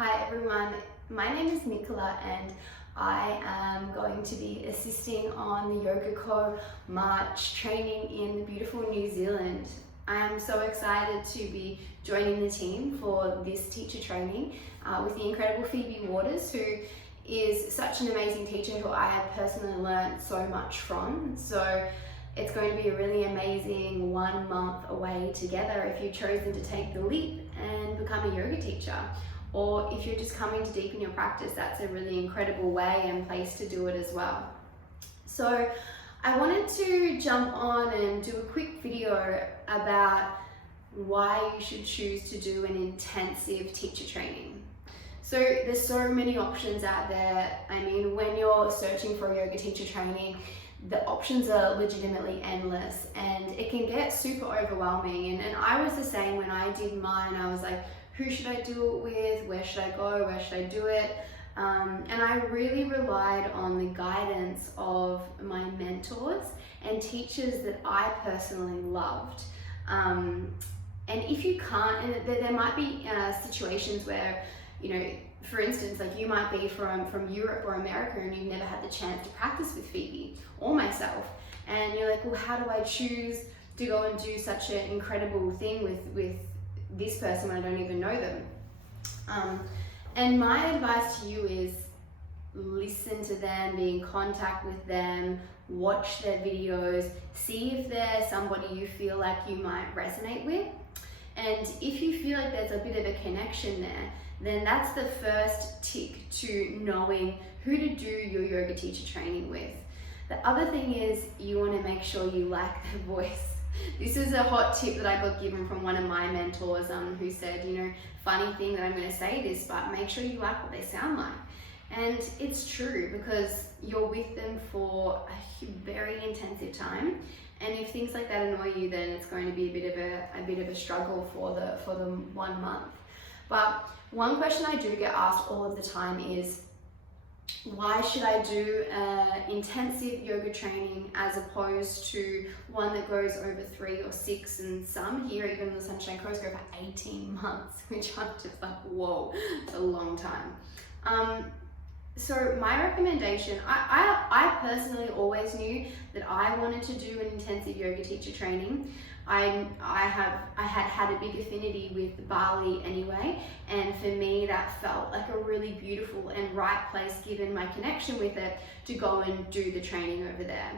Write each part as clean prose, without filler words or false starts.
Hi everyone, my name is Nichola and I am going to be assisting on the YogaKoh March training in beautiful New Zealand. I am so excited to be joining the team for this teacher training with the incredible Phoebe Waters, who is such an amazing teacher who I have personally learned so much from. So it's going to be a really amazing 1 month away together if you've chosen to take the leap and become a yoga teacher. Or if you're just coming to deepen your practice, that's a really incredible way and place to do it as well. So I wanted to jump on and do a quick video about why you should choose to do an intensive teacher training. So there's so many options out there. I mean, when you're searching for a yoga teacher training, the options are legitimately endless and it can get super overwhelming. And I was the same when I did mine. I was like, who should I do it with? Where should I go? Where should I do it? And I really relied on the guidance of my mentors and teachers that I personally loved. And if you can't, and there might be situations where, you know, for instance, like you might be from Europe or America and you've never had the chance to practice with Phoebe or myself. And you're like, well, how do I choose to go and do such an incredible thing with this person when I don't even know them? And my advice to you is listen to them, be in contact with them, watch their videos, see if they're somebody you feel like you might resonate with. And if you feel like there's a bit of a connection there, then that's the first tick to knowing who to do your yoga teacher training with. The other thing is you want to make sure you like their voice. This is a hot tip that I got given from one of my mentors who said, you know, funny thing that I'm going to say this, but make sure you like what they sound like. And it's true, because you're with them for a very intensive time. And if things like that annoy you, then it's going to be a bit of a struggle for the 1 month. But one question I do get asked all of the time is, why should I do an intensive yoga training as opposed to one that goes over 3 or 6, and some here, even the Sunshine Coast, go for 18 months, which I'm just like, whoa, it's a long time. So my recommendation, I personally always knew that I wanted to do an intensive yoga teacher training. I had a big affinity with Bali anyway, and for me that felt like a really beautiful and right place, given my connection with it, to go and do the training over there.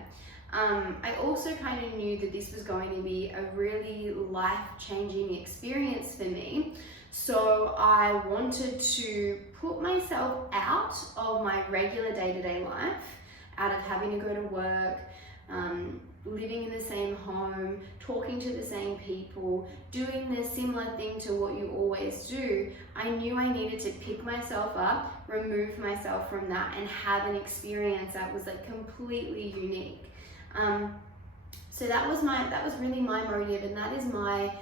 I also kind of knew that this was going to be a really life-changing experience for me, so I wanted to put myself out of my regular day-to-day life, out of having to go to work, living in the same home, talking to the same people, doing the similar thing to what you always do. I knew I needed to pick myself up, remove myself from that, and have an experience that was like completely unique. So that was really my motive, and that is my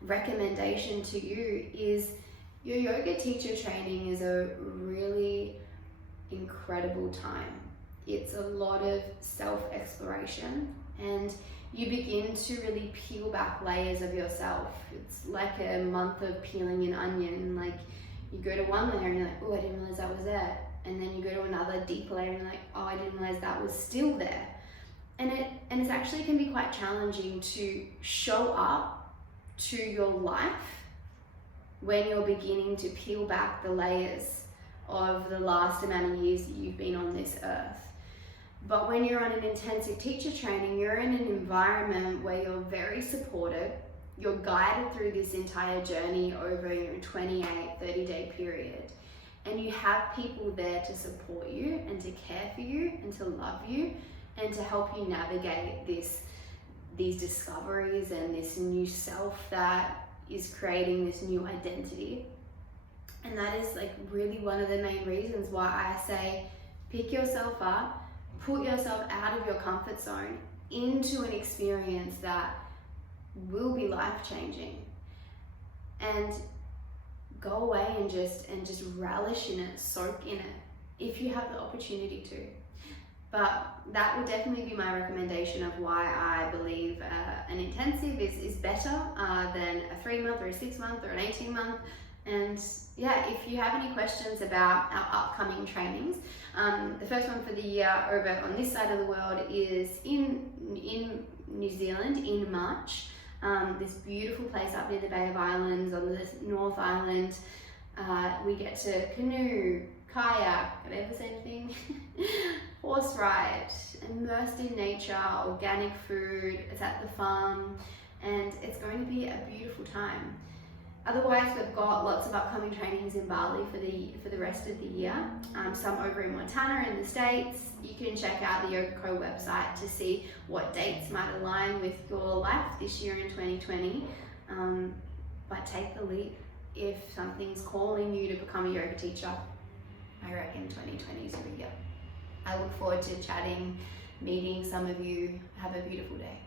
recommendation to you. Is your yoga teacher training is a really incredible time. It's a lot of self-exploration, and you begin to really peel back layers of yourself. It's like a month of peeling an onion. Like, you go to one layer and you're like, oh, I didn't realize that was there. And then you go to another deeper layer and you're like, oh, I didn't realize that was still there. And it actually can be quite challenging to show up to your life when you're beginning to peel back the layers of the last amount of years that you've been on this earth. But when you're on an intensive teacher training, you're in an environment where you're very supported. You're guided through this entire journey over a 28, 30-day period. And you have people there to support you and to care for you and to love you and to help you navigate these discoveries and this new self that is creating this new identity. And that is like really one of the main reasons why I say pick yourself up, put yourself out of your comfort zone into an experience that will be life-changing, and go away and just relish in it, soak in it, if you have the opportunity to. But that would definitely be my recommendation of why I believe an intensive is better than a 3 month or a 6 month or an 18 month. And yeah, if you have any questions about our upcoming trainings, the first one for the year over on this side of the world is in New Zealand in March. This beautiful place up near the Bay of Islands on the North Island. We get to canoe, kayak, did I ever say anything? Horse ride, immersed in nature, organic food, it's at the farm, and it's going to be a beautiful time. Otherwise, we've got lots of upcoming trainings in Bali for the rest of the year. Some over in Montana in the States. You can check out the YogaKoh website to see what dates might align with your life this year in 2020. But take the leap. If something's calling you to become a yoga teacher, I reckon 2020 is your year. I look forward to chatting, meeting some of you. Have a beautiful day.